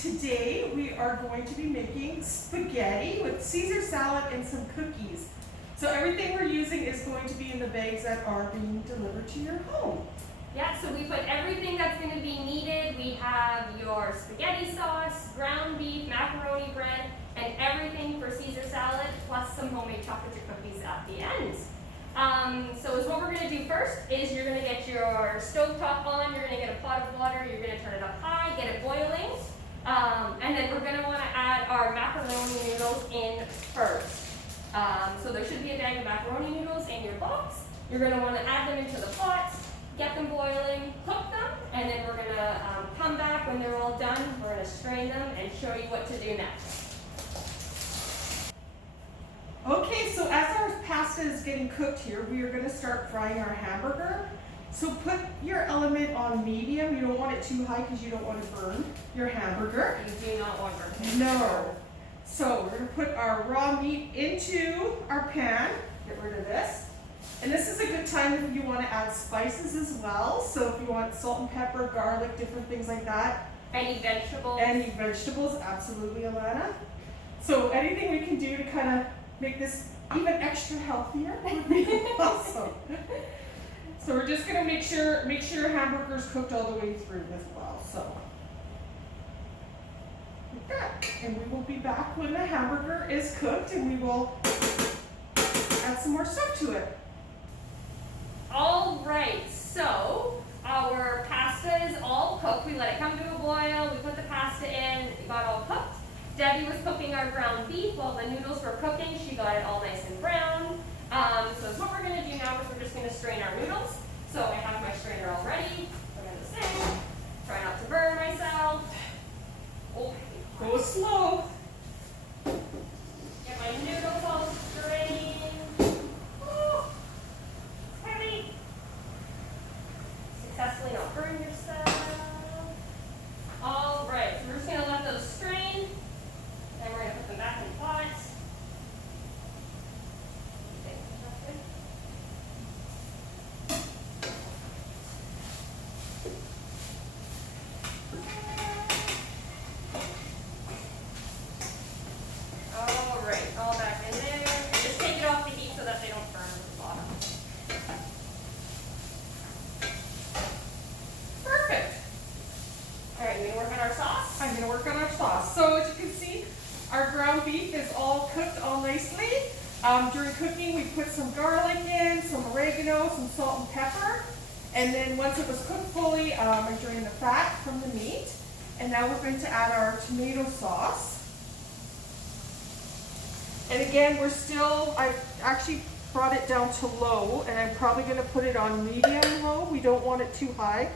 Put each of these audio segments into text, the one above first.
today we are going to be making spaghetti with Caesar salad and some cookies. So everything we're using is going to be in the bags that are being delivered to your home. Yeah, so we put everything that's going to be needed. We have your spaghetti sauce, ground beef, macaroni bread, and everything for Caesar salad, plus some homemade chocolate chip cookies at the end. So what we're going to do first is you're going to get your stovetop on, you're going to get a pot of water, you're going to turn it up high, get it boiling, and then we're going to want to add our macaroni noodles in first. So there should be a bag of macaroni noodles in your box. You're going to want to add them into the pot, get them boiling, cook them, and then we're going to come back when they're all done. We're going to strain them and show you what to do next. Okay, so as our pasta is getting cooked here, we are going to start frying our hamburger. So put your element on medium. You don't want it too high because you don't want to burn your hamburger. You do not want burn. No. So we're going to put our raw meat into our pan. Get rid of this. And this is a good time if you want to add spices as well. So if you want salt and pepper, garlic, different things like that. Any vegetables? Any vegetables, absolutely, Alana. So anything we can do to kind of make this even extra healthier would be awesome. So we're just going to make sure hamburger's cooked all the way through as well. So like that. And we will be back when the hamburger is cooked and we will add some more stuff to it. All right, so our pasta is all cooked. We let it come to a boil. We put the pasta in. It got all cooked. Debbie was cooking our ground beef while the noodles were cooking. She got it all nice and brown. So what we're going to do now is we're just going to strain our noodles. So I have my strainer all ready. Put it in the sink. Try not to burn myself. Oh, Go slow. get my noodles all strained. Oh, it's heavy. Successfully not burn yourself. All right, so we're just going to let those strain. Then we're going to put them back in pots. All right, all back in there. Just take it off the heat so that they don't burn at the bottom. Perfect. All right, we work on our sauce. I'm going to work on our sauce. So as you can see, our ground beef is all cooked all nicely. During cooking, we put some garlic in, some oregano, some salt and pepper. And then once it was cooked fully, I drained the fat from the meat. And now we're going to add our tomato sauce. And again, I've actually brought it down to low, and I'm probably going to put it on medium low. We don't want it too high.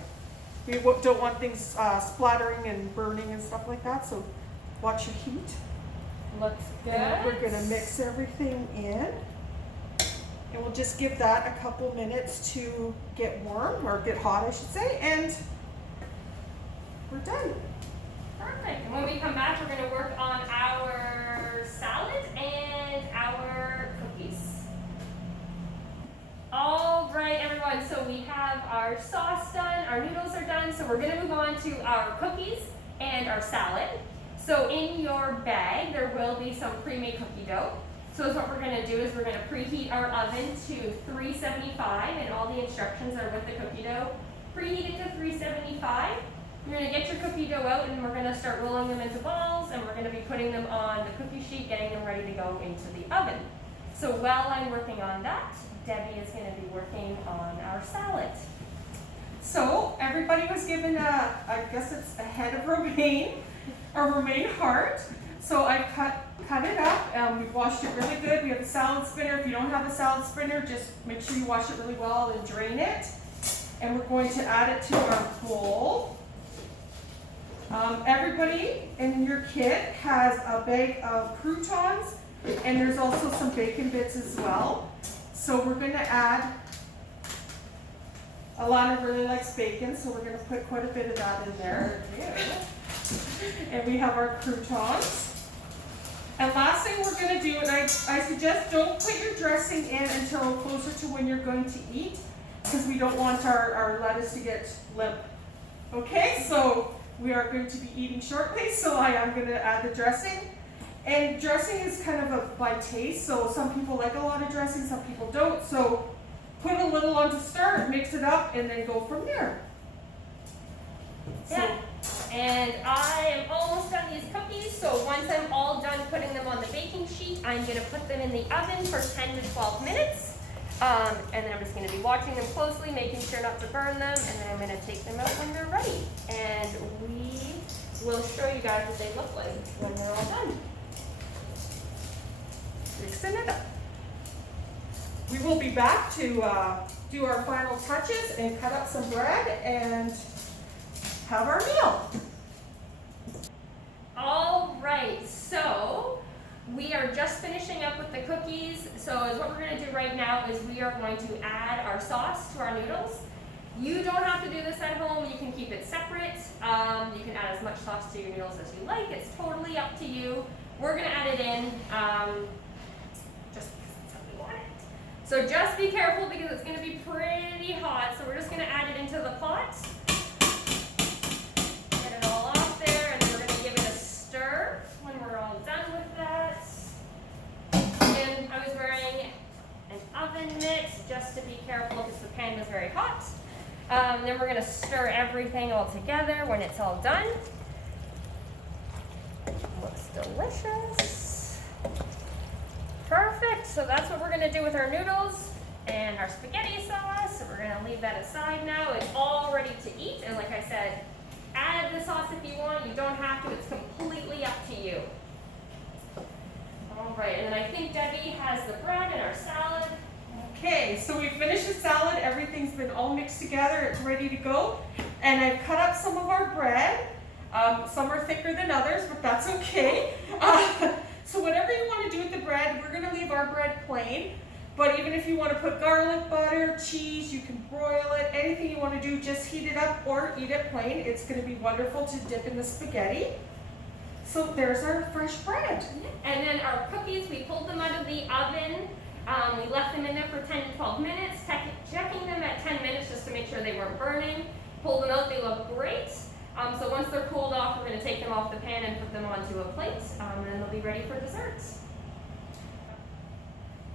We don't want things splattering and burning and stuff like that, so watch your heat. Looks good. And we're going to mix everything in. And we'll just give that a couple minutes to get warm, or get hot I should say, and we're done. Perfect. And when we come back, we're going to work on our salad and our cookies. All right, everyone. So we have our sauce done, our noodles are done. So we're going to move on to our cookies and our salad. So in your bag, there will be some pre-made cookie dough. So what we're going to do is we're going to preheat our oven to 375, and all the instructions are with the cookie dough. Preheat it to 375. You're going to get your cookie dough out, and we're going to start rolling them into balls, and we're going to be putting them on the cookie sheet, getting them ready to go into the oven. So while I'm working on that, Debbie is going to be working on our salad. So everybody was given I guess it's a head of romaine, a romaine heart. So I cut it up. We washed it really good. We have a salad spinner. If you don't have a salad spinner, just make sure you wash it really well and drain it. And we're going to add it to our bowl. Everybody in your kit has a bag of croutons, and there's also some bacon bits as well. So we're going to add, Alana really likes bacon, so we're going to put quite a bit of that in there. And we have our croutons. And last thing we're going to do, and I suggest don't put your dressing in until closer to when you're going to eat, because we don't want our lettuce to get limp. Okay, so we are going to be eating shortly, so I am going to add the dressing. And dressing is kind of by taste, so some people like a lot of dressing, some people don't. So put a little on to start, mix it up, and then go from there. Yeah. And I am almost done these cookies, so once I'm all done putting them on the baking sheet, I'm going to put them in the oven for 10 to 12 minutes. And then I'm just going to be watching them closely, making sure not to burn them, and then I'm going to take them out when they're ready. And we will show you guys what they look like when they're all done. Mixing it up. We will be back to do our final touches and cut up some bread and have our meal. All right, so we are just finishing up with the cookies. So what we're going to do right now is we are going to add our sauce to our noodles. You don't have to do this at home. You can keep it separate. You can add as much sauce to your noodles as you like. It's totally up to you. We're going to add it in just because that's how we want it. So just be careful because it's going to be pretty hot. So we're just going to add it into the pot. Get it all off there, and then we're going to give it a stir when we're all done with that. And I was wearing an oven mitt just to be careful because the pan was very hot. Then we're going to stir everything all together when it's all done. Looks delicious. Perfect. So that's what we're going to do with our noodles and our spaghetti sauce. So we're going to leave that aside now. It's all ready to eat. And like I said, add the sauce if you want. You don't have to. It's completely up to you. All right. And then I think Debbie has the bread and our salad. Okay, so we finished the salad. Everything's been all mixed together. It's ready to go. And I've cut up some of our bread. Some are thicker than others, but that's okay. So whatever you want to do with the bread, we're going to leave our bread plain. But even if you want to put garlic, butter, cheese, you can broil it. Anything you want to do, just heat it up or eat it plain. It's going to be wonderful to dip in the spaghetti. So there's our fresh bread. And then our cookies, we pulled them out of the oven. We left them in there for 10 to 12 minutes, checking them at 10 minutes just to make sure they weren't burning. Pulled them out, they look great. So once they're cooled off, we're going to take them off the pan and put them onto a plate, and then they'll be ready for desserts.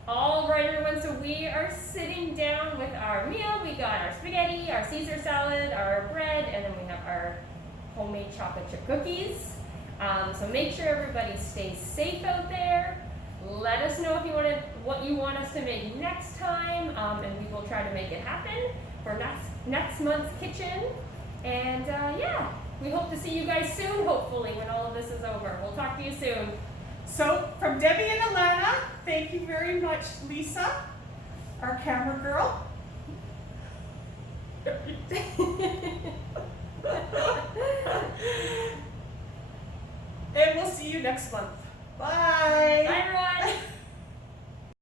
All right, everyone, so we are sitting down with our meal. We got our spaghetti, our Caesar salad, our bread, and then we have our homemade chocolate chip cookies. So make sure everybody stays safe out there. Let us know if you what you want us to make next time, and we will try to make it happen for next month's kitchen. And yeah, we hope to see you guys soon, hopefully, when all of this is over. We'll talk to you soon. So from Debbie and Alana, thank you very much, Lisa, our camera girl. And we'll see you next month. Bye. Bye, everyone.